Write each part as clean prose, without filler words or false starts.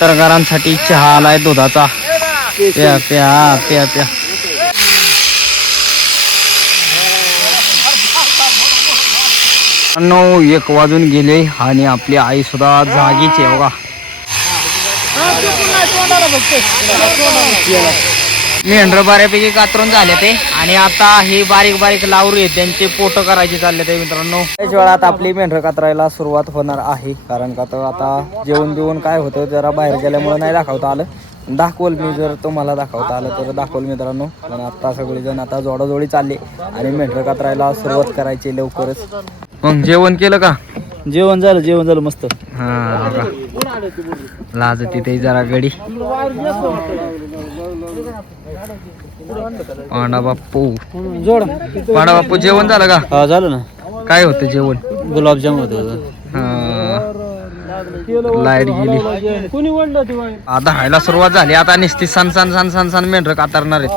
तरकारांसाठी चहा आलाय दुधाचा. प्या प्या प्या प्या. नऊ 1 वाजून गेले आणि आपली आई सुद्धा जागीच आहे बघा. मेंढर बऱ्यापैकी कातरून झाले ते आणि आता हे बारीक बारीक लावरू आहेत त्यांचे पोट करायचे चालले ते मित्रांनो. त्याच वेळात आपली मेंढर कातरायला सुरुवात होणार आहे. कारण का तर आता जेवण बिवून काय होतं जरा बाहेर गेल्यामुळे नाही दाखवता आलं. दाखवल मी जर तुम्हाला दाखवता आलं तर दाखवल मित्रांनो. पण आता सगळेजण आता जोडाजोडी चालले आणि मेंढर कातरायला सुरुवात करायची लवकरच. मग जेवण केलं का? जेवण झालं मस्त. हा लाज तिथे जरा गडी. पांडा बाप्पू जेवण झालं का? हा झालं ना. काय होतं जेवण? गुलाबजाम होतं. लाईट गेली. आता हायला सुरुवात झाली. आता निस्ती सन सन सन सन सन मेंढर कातरणार आहेत.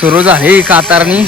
सुरू झाली कातरणी.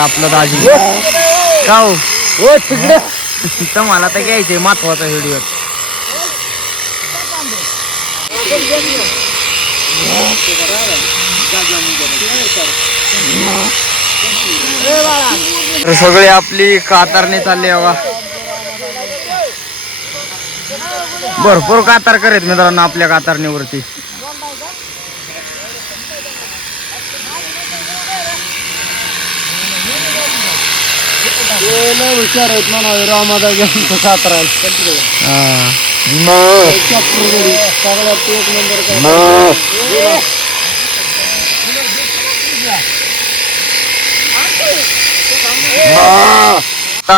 आपलं दाजी का हो तिथं मला तर घ्यायचंय महत्वाचा व्हिडिओ. सगळे आपली कातरणी चालली बघा. भरपूर कातार करेत मित्रांनो आपल्या कातरणीवरती. हुशार आहेत म्हणा रामादा घेऊन कातरायला.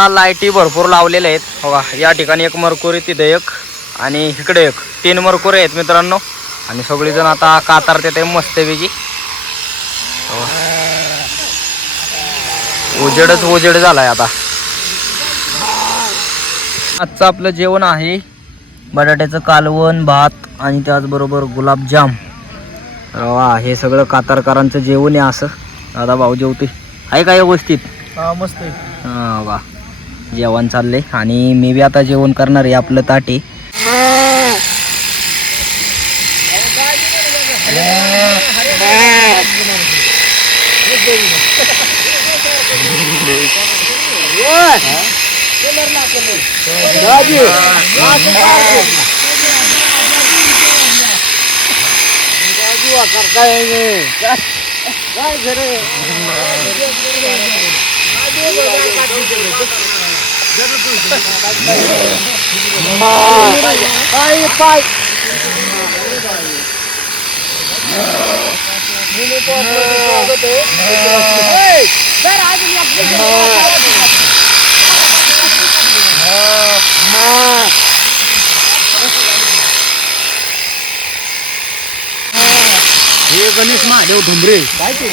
लाईटी भरपूर लावलेल्या आहेत बघा. या ठिकाणी एक मरकुरी, तिथे एक आणि इकडे एक. 3 मरकुरे आहेत मित्रांनो. आणि सगळीजण आता कातारते ते मस्तपैकी. उजेड झालाय आता. आजचं आपलं जेवण आहे बटाट्याचं कालवण, भात आणि त्याचबरोबर गुलाबजाम. वा हे सगळं कातारकरांचं जेवण आहे. असं दादा भाऊ जेवते आहे का व्यवस्थित? मस्त. हा वा जेवण चाललंय आणि मी बी आता जेवण करणार आहे. आपलं ताटे हे गणेश महादेव ढुंबरे काय ते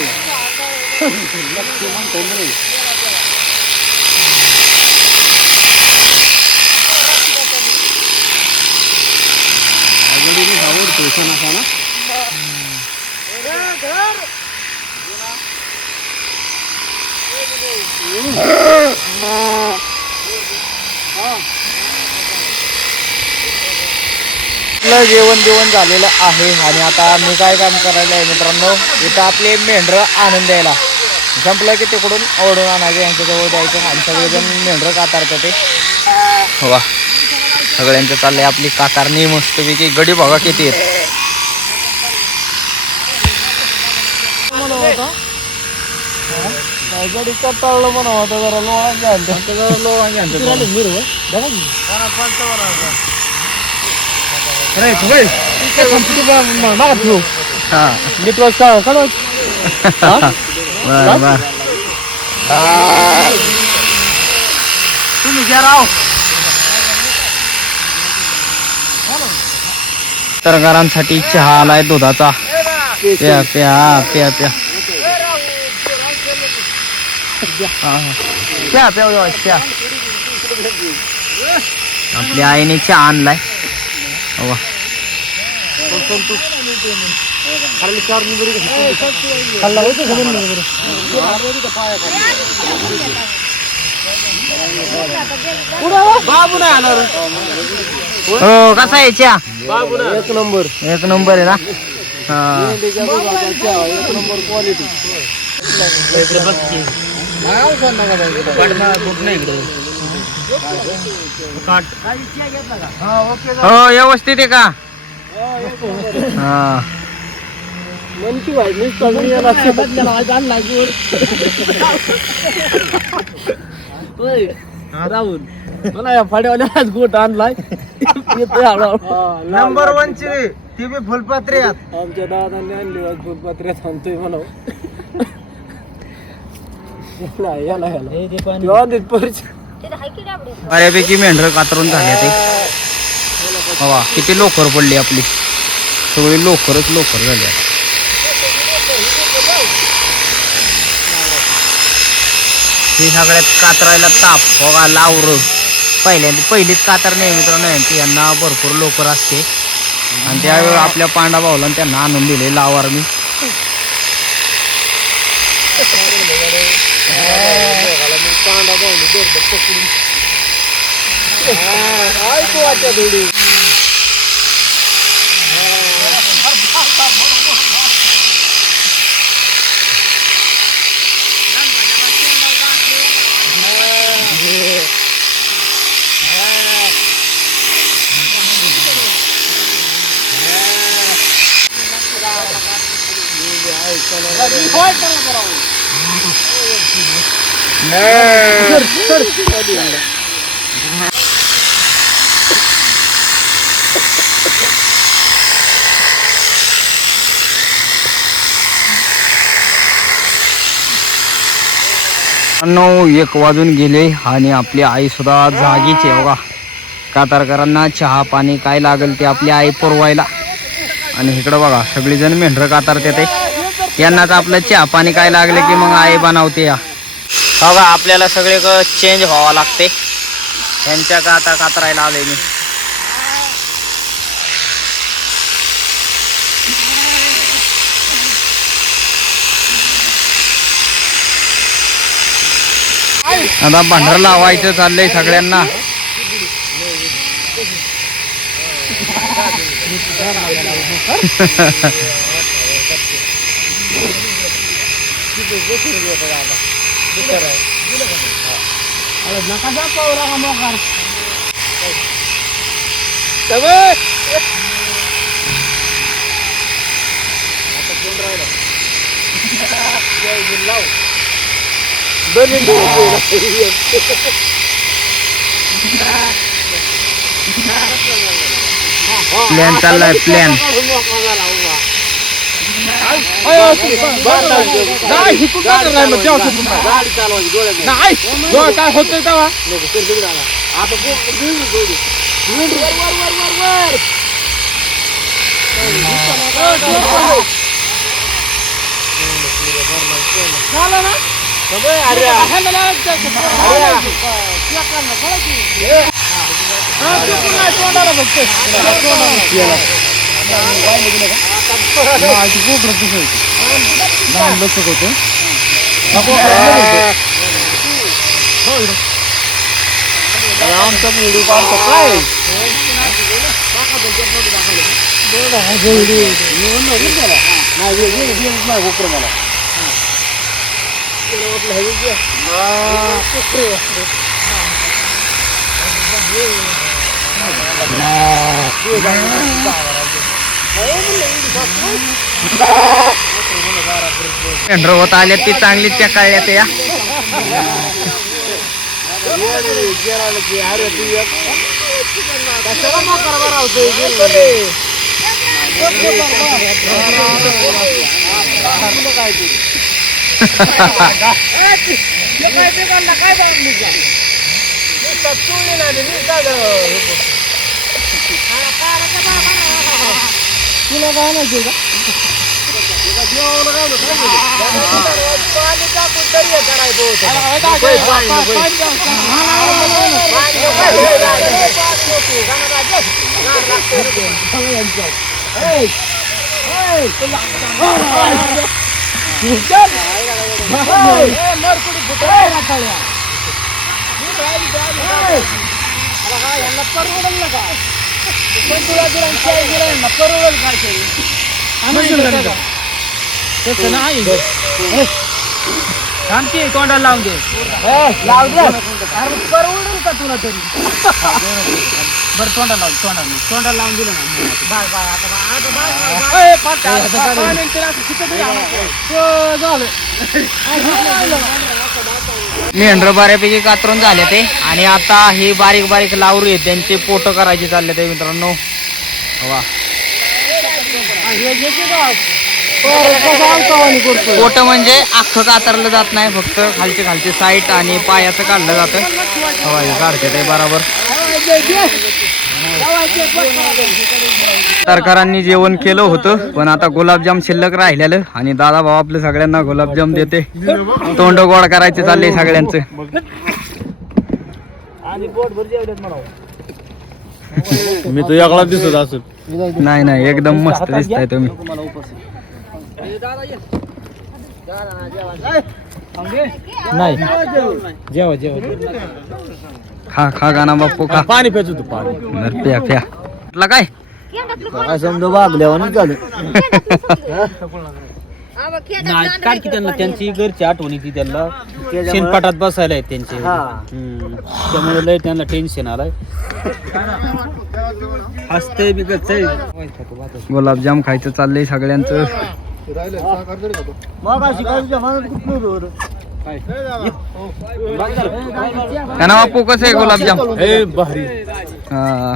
आपलं जेवण झालेलं आहे आणि आता मी काय काम करायला आहे मित्रांनो, इथं आपले मेंढरं आणून द्यायला संपलं की तिकडून ओढून आणायचं, यांच्याजवळ द्यायचं आणि सगळेजण मेंढरं कातारतं ते वा. सगळ्यांचं चाललंय आपली कातारणी मस्तपैकी. गडी बघा किती आहेत. गडी कटाळलं म्हणा होता जरा तुम्ही घ्या राव. तरगारांसाठी चहा आलाय दुधाचा. प्या प्या प्या प्या प्या प्या प्या. आपल्या आईने चहा आणलाय. वा. हो कसा आहे चहा? एक नंबर एक नंबर आहे ना. हा. एक नंबर क्वालिटी. हो व्यवस्थित आहे का? हा. मनकी भाई मी चांगली याला राहुल मला या फाड्यावाल्या आज गोट आणलाय. नंबर 1 ची ती बी फुलपात्री आहेत. आमच्या दादांनी आणली आज फुलपात्र्यात आणतोय म्हणा. बऱ्यापैकी मेंढर कातरून झाले ते. हवा किती लोकर पडली आपली. सगळी लोकर झाली. ही सगळ्यात कातरायला ताप बघा लावर. पहिलीच कातर नाही मित्रांनो यांची. यांना भरपूर लोकर असते आणि त्यावेळी आपल्या पांडा भाऊला त्यांना आणून दिले लावार मी. एक वाजून गेले आणि आपली आई सुद्धा जागीच आहे बघा. कातारकरांना चहा पाणी काय लागेल ते आपली आई पुरवायला. आणि इकडं बघा सगळीजण मेंढरं कातारते ते. यांनाच आपलं चहा पाणी काय लागले की मग आई बनवते. या बघा आपल्याला सगळे चेंज व्हावं लागते. त्यांच्या कातरायला आले मी. आता भांडार लावायचं चाललंय सगळ्यांना. प्लॅन चाललाय प्लॅन. काय होतंय तेव्हा आमचा व्हिडिओ काढतो काय मेंढर होत आल्या ती चांगली त्या काळ्यात या तुला काय नाही का आमची तोंडाला लावून दे परवडेल का तुला तरी बरं तोंडाला लावून दिलं मेंढर बऱ्यापैकी कातरून झाले ते आणि आता ही बारीक बारीक लावरी आहेत त्यांचे पोट करायचे चालले ते मित्रांनो. वा पोट म्हणजे अख्खं कातरलं जात नाही, फक्त खालचे खालचे साईट आणि पायाचं काढलं जातं. हवा हे काढते ते बरोबर. सरकारांनी जेवण केलं होतं पण आता गुलाबजाम शिल्लक राहिलेलं आणि दादा भाऊ आपल्या सगळ्यांना गुलाबजाम देते. तोंड गोड करायचे चालले सगळ्यांचं. मी तो एकला दिसत असत. नाही नाही एकदम मस्त दिसताय तुम्ही. नाही जेवा जेवा खा खा गाणा बाप्पू खा. पाणी प्यायचं तू पाणी. बरं, प्या प्या. म्हटलं काय काय समजा वागल्यावर झालं. नाही काढ की त्यांना त्यांची घरची आठवणी ती त्यांना शेणपाटात बसायला आहेत त्यांचे. त्यामुळे लय त्यांना टेन्शन आलाय. हसते बिकत गुलाबजाम खायचं चाललंय सगळ्यांचं. गाणा बाप्पू कसं आहे गुलाबजाम? हे भारी. हा.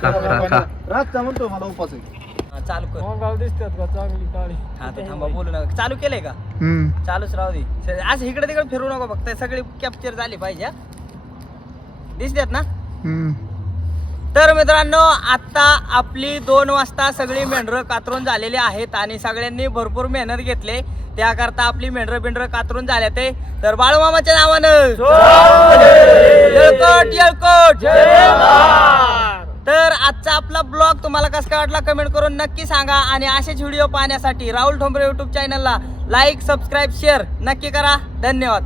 खा खा खा. चालू कर. आता थांबा बोलू नका. चालू केलंय का? चालूच राहू दे. आज इकडे तिकडे फिरू नका फक्त सगळे कॅप्चर झाले पाहिजे. दिसतात ना? तर मित्रांनो आता आपली 2 वाजता सगळी मेंढरं कातरून झालेली आहेत आणि सगळ्यांनी भरपूर मेहनत घेतले. त्याकरता आपली मेंढरं कातरून झाल्या ते. तर बाळूमामाच्या नावानं येळकोट येळकोट. तर आजचा आपला ब्लॉग तुम्हाला कसा काय वाटला कमेंट करून नक्की सांगा आणि असेच व्हिडिओ पाहण्यासाठी राहुल ठोंबरे YouTube चॅनलला लाईक सबस्क्राईब शेअर नक्की करा. धन्यवाद.